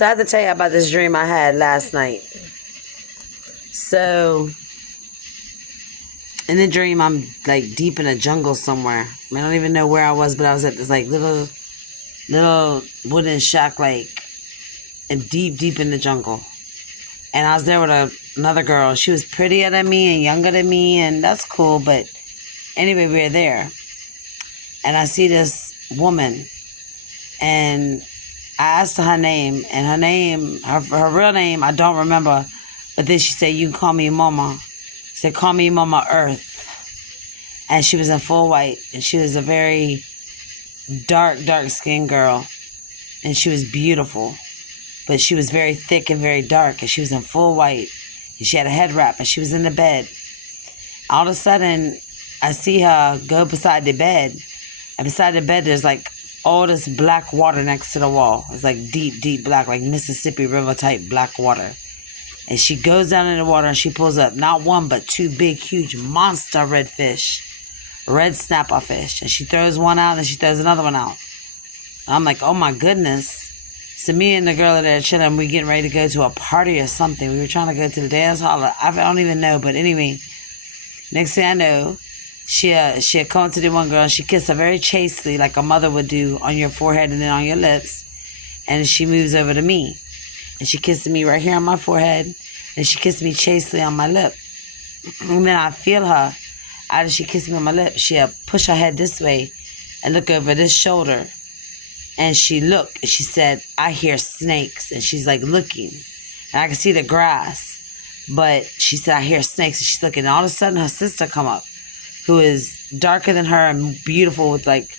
So I have to tell you about this dream I had last night. So, in the dream, I'm like deep in a jungle somewhere. I don't even know where I was, but I was at this like little wooden shack, like, and deep in the jungle. And I was there with another girl. She was prettier than me and younger than me, and that's cool. But anyway, we were there, and I see this woman, and I asked her name, and her real name, I don't remember. But then she said, "You can call me Mama." She said, "Call me Muma Earth." And she was in full white, and she was a very dark skinned girl, and she was beautiful. But she was very thick and very dark, and she was in full white, and she had a head wrap, and she was in the bed. All of a sudden, I see her go beside the bed, and beside the bed, there's like all this black water next to the wall. It's like deep black, like Mississippi River type black water. And she goes down in the water, and she pulls up not one, but two big, huge monster red fish, red snapper fish. And she throws one out, and she throws another one out. And I'm like, oh my goodness. So me and the girl are there chilling. We getting ready to go to a party or something. We were trying to go to the dance hall. I don't even know. But anyway, next thing I know, she had come to the one girl, and she kissed her very chastely, like a mother would do, on your forehead and then on your lips. And she moves over to me, and she kissed me right here on my forehead, and she kissed me chastely on my lip. And then I feel her, after she kissed me on my lip, she push her head this way and look over this shoulder. And she looked, and she said, "I hear snakes." And she's like looking, and I can see the grass, but she said, "I hear snakes." And she's looking, and all of a sudden her sister come up, who is darker than her and beautiful with like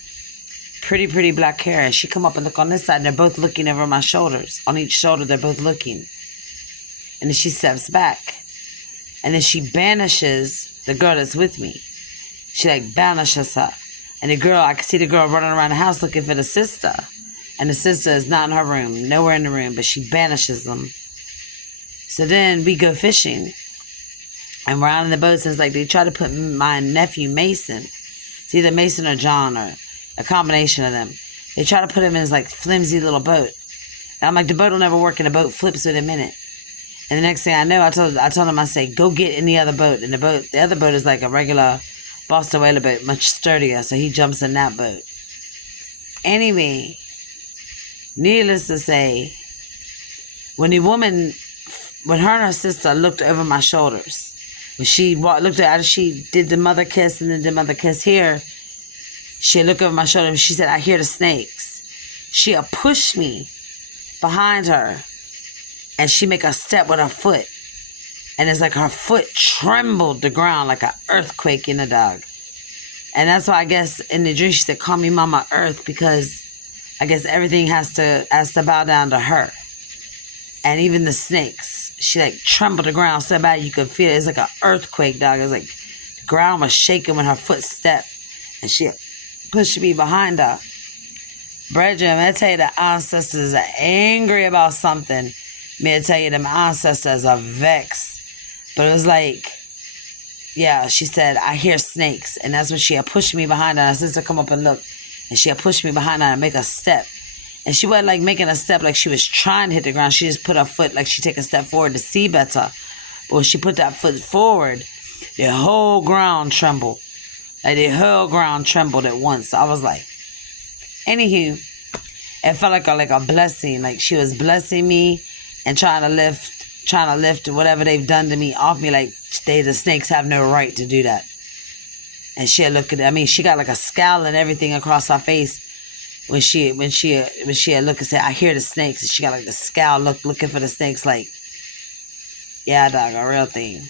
pretty black hair. And she come up and look on this side, and they're both looking over my shoulders. On each shoulder, they're both looking. And then she steps back, and then she banishes the girl that's with me. She like banishes her. And the girl, I can see the girl running around the house looking for the sister. And the sister is not in her room, nowhere in the room, but she banishes them. So then we go fishing. And we're out in the boats, and it's like they try to put my nephew Mason. It's either Mason or John, or a combination of them. They try to put him in this like flimsy little boat. And I'm like, the boat will never work, and the boat flips within a minute. And the next thing I know, I told him, I say, "Go get in the other boat." And the other boat is like a regular Boston whaler boat, much sturdier, so he jumps in that boat. Anyway, needless to say, when her and her sister looked over my shoulders, when she looked at, after she did the mother kiss and then the mother kiss here, she looked over my shoulder, and she said, "I hear the snakes." She pushed me behind her, and she make a step with her foot. And it's like her foot trembled the ground like an earthquake in a dog. And that's why I guess in the dream she said, "Call me Mama Earth," because I guess everything has to bow down to her. And even the snakes, she like trembled the ground so bad you could feel it. It's like an earthquake, dog. It was like the ground was shaking when her foot stepped, and she pushed me behind her. Brethren, I tell you, the ancestors are angry about something. May I tell you, them ancestors are vexed. But it was like, yeah, she said, "I hear snakes." And that's when she had pushed me behind her. Her sister come up and look, and she had pushed me behind her and make a step. And she wasn't like making a step like she was trying to hit the ground. She just put her foot like she take a step forward to see better. But when she put that foot forward, the whole ground trembled. Like the whole ground trembled at once. I was like, anywho, it felt like a blessing. Like she was blessing me and trying to lift whatever they've done to me off me. Like the snakes have no right to do that. And she she got like a scowl and everything across her face when she had looked and said, "I hear the snakes." And she got like the scowl looking for the snakes, like, yeah, dog, a real thing.